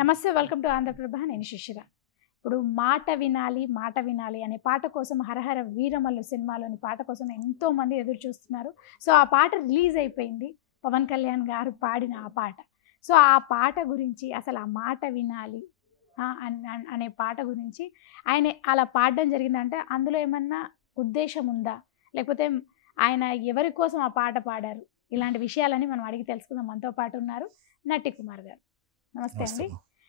నమస్తే, welcome to Andhraprabha. నేను శిశిర. ఇప్పుడు మాట వినాలి అనే పాట కోసం హరహర వీరమల్లు సినిమాలోని పాట కోసం ఎంతోమంది ఎదురు చూస్తున్నారు. సో ఆ పాట రిలీజ్ అయిపోయింది. పవన్ కళ్యాణ్ గారు పాడిన ఆ పాట. సో ఆ పాట గురించి, అసలు ఆ మాట వినాలి అనే పాట గురించి ఆయన అలా పాడడం జరిగిందంటే అందులో ఏమన్నా ఉద్దేశం ఉందా, లేకపోతే ఆయన ఎవరి కోసం ఆ పాట పాడారు, ఇలాంటి విషయాలని మనం అడిగి తెలుసుకుందాం. మనతో పాటు ఉన్నారు నటి కుమార్ గారు. నమస్తే అండి.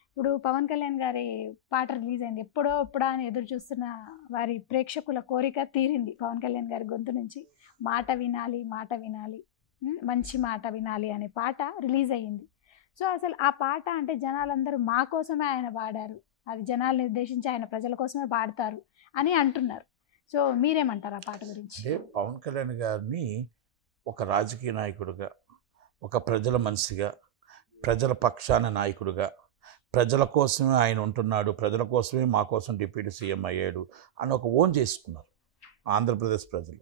ఇప్పుడు పవన్ కళ్యాణ్ గారి పాట రిలీజ్ అయింది. ఎప్పుడా అని ఎదురు చూస్తున్న వారి ప్రేక్షకుల కోరిక తీరింది. పవన్ కళ్యాణ్ గారి గొంతు నుంచి మాట వినాలి మంచి మాట వినాలి అనే పాట రిలీజ్ అయ్యింది. సో అసలు ఆ పాట అంటే జనాలందరూ మా కోసమే ఆయన పాడారు, అది జనాల్ని ఉద్దేశించి ఆయన ప్రజల కోసమే పాడతారు అని అంటున్నారు. సో మీరేమంటారు ఆ పాట గురించి? పవన్ కళ్యాణ్ గారిని ఒక రాజకీయ నాయకుడిగా, ఒక ప్రజల మనిషిగా, ప్రజల పక్షాన నాయకుడిగా, ప్రజల కోసమే ఆయన ఉంటున్నాడు, ప్రజల కోసమే మా కోసం డిప్యూటీ సీఎం అయ్యాడు అని ఒక ఓన్ చేసుకున్నారు ఆంధ్రప్రదేశ్ ప్రజలు,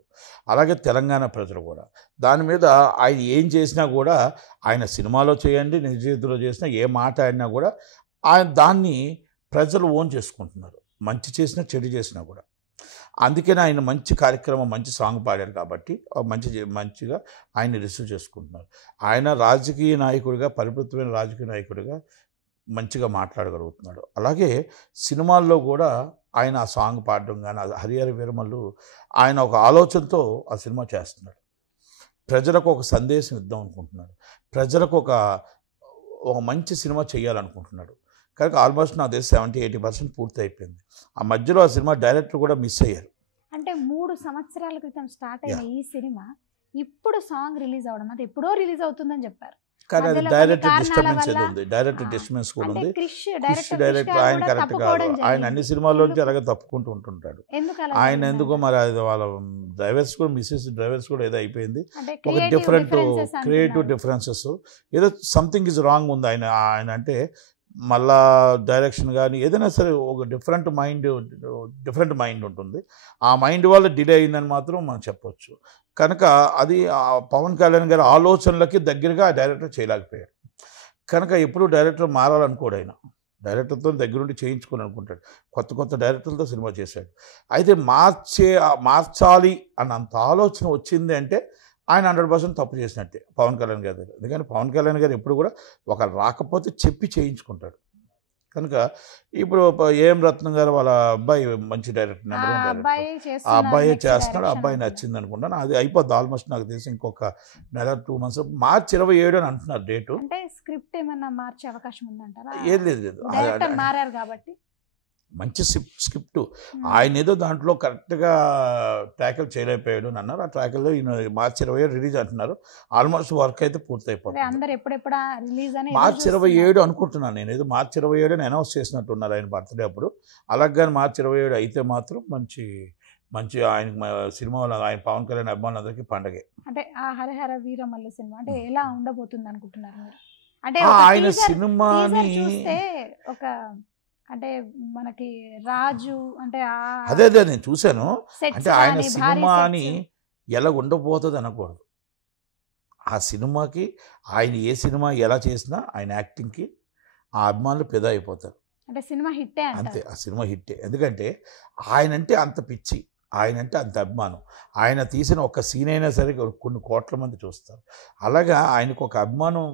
అలాగే తెలంగాణ ప్రజలు కూడా. దాని మీద ఆయన ఏం చేసినా కూడా, ఆయన సినిమాలో చేయండి, నిజ జీవితంలో చేసినా, ఏ మాట ఆడినా కూడా ఆయన దాన్ని ప్రజలు ఓన్ చేసుకుంటున్నారు, మంచి చేసినా చెడు చేసినా కూడా. అందుకనే ఆయన మంచి కార్యక్రమం, మంచి సాంగ్ పాడారు కాబట్టి మంచిగా ఆయన రిసీవ్ చేసుకుంటున్నారు. ఆయన రాజకీయ నాయకుడిగా, పరిపృతమైన రాజకీయ నాయకుడిగా మంచిగా మాట్లాడగలుగుతున్నాడు. అలాగే సినిమాల్లో కూడా ఆయన ఆ సాంగ్ పాడడం కానీ, హరిహర వీరమల్లు ఆయన ఒక ఆలోచనతో ఆ సినిమా చేస్తున్నాడు. ప్రజలకు ఒక సందేశం ఇద్దాం అనుకుంటున్నాడు, ప్రజలకు ఒక మంచి సినిమా చేయాలనుకుంటున్నాడు. కనుక ఆల్మోస్ట్ నాకు తెలిసి 70-80% పూర్తి అయిపోయింది. ఆ మధ్యలో ఆ సినిమా డైరెక్టర్ కూడా మిస్ అయ్యారు. అంటే 3 సంవత్సరాల క్రితం స్టార్ట్ అయిన ఈ సినిమా ఇప్పుడు సాంగ్ రిలీజ్ అవడం, అంటే ఎప్పుడో రిలీజ్ అవుతుందని చెప్పారు. కానీ అది డైరెక్టర్ డిస్టర్బెన్స్ ఏదో ఉంది, డైరెక్టర్ డిస్టర్బెన్స్ కూడా ఉంది. డైరెక్టర్ ఆయన కరెక్ట్ కాదు, ఆయన అన్ని సినిమాల్లోంచి అలాగే తప్పుకుంటూ ఉంటుంటాడు. ఆయన ఎందుకో మరి అది వాళ్ళ డ్రైవర్స్ కూడా, మిస్సెస్ డ్రైవర్స్ కూడా ఏదో అయిపోయింది. ఒక డిఫరెంట్ క్రియేటివ్ డిఫరెన్సెస్, ఏదో సంథింగ్ ఇస్ రాంగ్ ఉంది. ఆయన అంటే మళ్ళా డైరెక్షన్ కానీ ఏదైనా సరే ఒక డిఫరెంట్ మైండ్ ఉంటుంది. ఆ మైండ్ వల్ల డిలే అయిందని మాత్రం మనం చెప్పొచ్చు. కనుక అది పవన్ కళ్యాణ్ గారి ఆలోచనలకి దగ్గరగా డైరెక్టర్ చేయలేకపోయాడు. కనుక ఎప్పుడు డైరెక్టర్ మారాలనుకోడు, ఆయన డైరెక్టర్తో దగ్గరుండి చేయించుకోవాలనుకుంటాడు. కొత్త డైరెక్టర్లతో సినిమా చేశాడు. అయితే మార్చాలి అన్నంత ఆలోచన వచ్చింది అంటే ఆయన 100% తప్పు చేసినట్టే పవన్ కళ్యాణ్ గారి దగ్గర. ఎందుకంటే పవన్ కళ్యాణ్ గారు ఎప్పుడు కూడా ఒకరు రాకపోతే చెప్పి చేయించుకుంటాడు. కనుక ఇప్పుడు ఏఎం రత్నం గారు వాళ్ళ అబ్బాయి మంచి డైరెక్టర్, నెంబర్ 1 డైరెక్టర్. ఆ అబ్బాయే చేస్తున్నాడు. అబ్బాయి నచ్చింది అనుకుంటాను. అది అయిపోద్ది ఆల్మోస్ట్, నాకు తెలిసి ఇంకొక 1-2 months, మార్చి 27 అని అంటున్నారు డేటు. అంటే స్క్రిప్ట్ ఏమన్నా మార్చే అవకాశం ఉందంటారా? ఏం లేదు, డైరెక్టర్ మారారు కాబట్టి మంచి స్క్రిప్ట్ ఆయన ఏదో దాంట్లో కరెక్ట్గా ట్యాకిల్ చేయలేకపోయాడు అని అన్నారు. ఆ ట్యాకిల్లో ఈయన మార్చి 27 రిలీజ్ అంటున్నారు. ఆల్మోస్ట్ వర్క్ అయితే పూర్తి అయిపోతుంది. మార్చి 27 అనుకుంటున్నాను నేను, ఏదో మార్చి 27 అనౌన్స్ చేసినట్టున్నారు ఆయన బర్త్డే అప్పుడు. అలాగే మార్చి 27 అయితే మాత్రం మంచి ఆయన సినిమా, ఆయన పవన్ కళ్యాణ్ అభిమానులందరికీ పండగే. అంటే ఆ హరిహర వీరమల్లు సినిమా అంటే ఎలా ఉండబోతుంది అనుకుంటున్నారు మీరు? అంటే ఆయన సినిమాని ఒక అంటే మనకి రాజు అంటే అదే నేను చూశాను. అంటే ఆయన సినిమాని ఎలా ఉండబోతుంది అనకూడదు. ఆ సినిమాకి ఆయన ఏ సినిమా ఎలా చేసినా ఆయన యాక్టింగ్కి ఆ అభిమానులు పెద్ద అయిపోతారు. అంటే సినిమా హిట్టే అంతే, ఆ సినిమా హిట్టే. ఎందుకంటే ఆయనంటే అంత పిచ్చి, ఆయనంటే అంత అభిమానం. ఆయన తీసిన ఒక సీన్ అయినా సరే కొన్ని కోట్ల మంది చూస్తారు. అలాగా ఆయనకు ఒక అభిమానం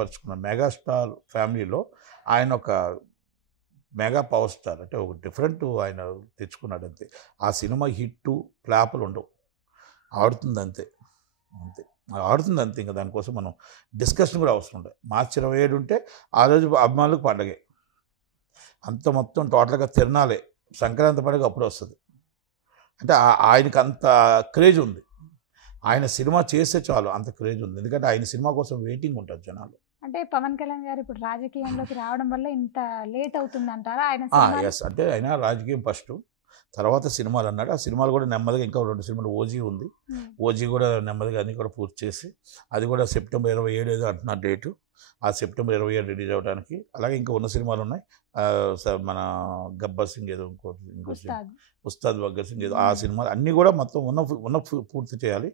పరుచుకున్నారు. మెగాస్టార్ ఫ్యామిలీలో ఆయన ఒక మెగా పవర్ స్టార్, అంటే ఒక డిఫరెంట్ ఆయన తెచ్చుకున్నాడు అంతే. ఆ సినిమా హిట్టు ఫ్లాపులు ఉండవు, ఆడుతుంది అంతే. ఇంకా దానికోసం మనం డిస్కషన్ కూడా అవసరం ఉండదు. మార్చి 27 ఉంటే ఆ రోజు అభిమానులకు పండగే. అంత మొత్తం టోటల్గా తిరణాలే, సంక్రాంతి పండుగ అప్పుడు వస్తుంది. అంటే ఆయనకు అంత క్రేజ్ ఉంది. ఆయన సినిమా చేస్తే చాలు అంత క్రేజ్ ఉంది. ఎందుకంటే ఆయన సినిమా కోసం వెయిటింగ్ ఉంటుంది జనాలు. అంటే పవన్ కళ్యాణ్ గారు ఇప్పుడు రాజకీయంలోకి రావడం వల్ల ఇంత లేట్ అవుతుంది అంటారా? ఎస్, అంటే ఆయన రాజకీయం ఫస్ట్, తర్వాత సినిమాలు అన్నాడు. ఆ సినిమాలు కూడా నెమ్మదిగా, ఇంకా 2 సినిమాలు ఓజీ ఉంది, ఓజీ కూడా నెమ్మదిగా అన్నీ కూడా పూర్తి చేసి, అది కూడా సెప్టెంబర్ 27 ఏదో అంటున్నారు డేటు. ఆ సెప్టెంబర్ 27 రిలీజ్ అవ్వడానికి. అలాగే ఇంకా ఉన్న సినిమాలు ఉన్నాయి. మన గబ్బర్ సింగ్ ఏదో ఇంకో ఉస్తాద్ భగత్ సింగ్ ఏదో, ఆ సినిమాలు అన్నీ కూడా మొత్తం ఉన్న పూర్తి చేయాలి.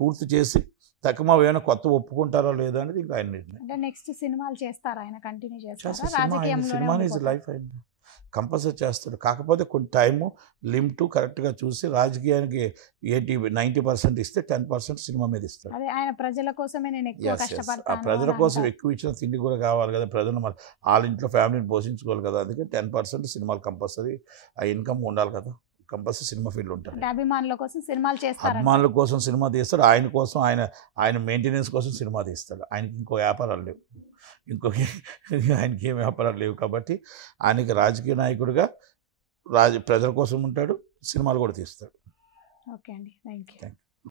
పూర్తి చేసి తక్కువ ఏమైనా కొత్త ఒప్పుకుంటారో లేదో అనేది ఇంకా ఆయన నిర్ణయం. అంటే నెక్స్ట్ సినిమాలు చేస్తారా ఆయన, కంటిన్యూ చేస్తారా సినిమా ఈజ్ లైఫ్ ఆయన కంపల్సరీ చేస్తాడు. కాకపోతే కొన్ని టైము లిమిట్ కరెక్ట్గా చూసి రాజకీయానికి 90% ఇస్తే 10% సినిమా మీద ఇస్తాడు. అదే ఆయన ప్రజల కోసమే నేను ఎక్కువ కష్టపడతాను. ఆ ప్రజల కోసం ఎక్కువ ఇచ్చిన తిండి కూడా కావాలి కదా, ప్రజలు మరి వాళ్ళ ఇంట్లో ఫ్యామిలీని పోషించుకోవాలి కదా, అందుకే 10% సినిమాలు కంపల్సరీ ఆ ఇన్కమ్ ఉండాలి కదా, కంపల్సరీ సినిమా ఫీల్డ్ ఉంటారు. అభిమానుల కోసం సినిమాలు చేస్తారు, అభిమానుల కోసం సినిమా తీస్తాడు, ఆయన కోసం ఆయన మెయింటెనెన్స్ కోసం సినిమా తీస్తాడు. ఆయనకి ఇంకో వ్యాపారాలు లేవు, ఆయనకి ఏం వ్యాపారాలు లేవు కాబట్టి ఆయనకి రాజకీయ నాయకుడిగా ప్రజల కోసం ఉంటాడు, సినిమాలు కూడా తీస్తాడు. ఓకే అండి, థ్యాంక్ యూ.